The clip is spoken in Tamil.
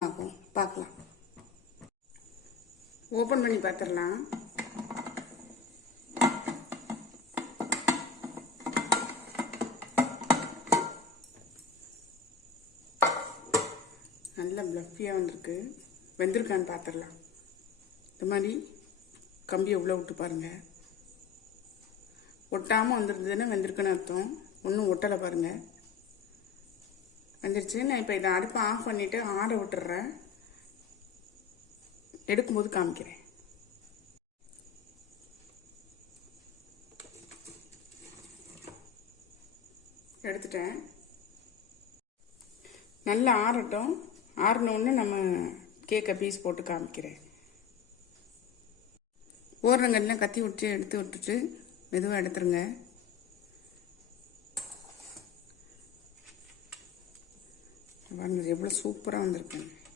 ஆகும். பார்க்கலாம். ஓப்பன் பண்ணி பார்த்துடலாம். நல்ல ப்ளஃபியாக வந்திருக்கு. வெந்திருக்கான்னு பார்த்துடலாம். இந்த மாதிரி கம்பியை உள்ளே விட்டு பாருங்கள். ஒட்டாமல் வந்துருந்ததுன்னா வெந்திருக்குன்னு அர்த்தம். ஒன்றும் ஒட்டலை பாருங்கள். வந்துருச்சு. நான் இப்போ இதை அடுப்பை ஆஃப் பண்ணிவிட்டு ஆற விட்டுறேன். எடுக்கும்போது காமிக்கிறேன். எடுத்துட்டேன். நல்லா ஆறட்டும். ஆறினோன்னு நம்ம கேக்கை பீஸ் போட்டு காமிக்கிறேன். ஓரங்கல்லாம் கத்தி விட்டு எடுத்து விட்டுட்டு மெதுவாக எடுத்துருங்க. பாருங்க எவ்வளோ சூப்பராக வந்திருக்கு.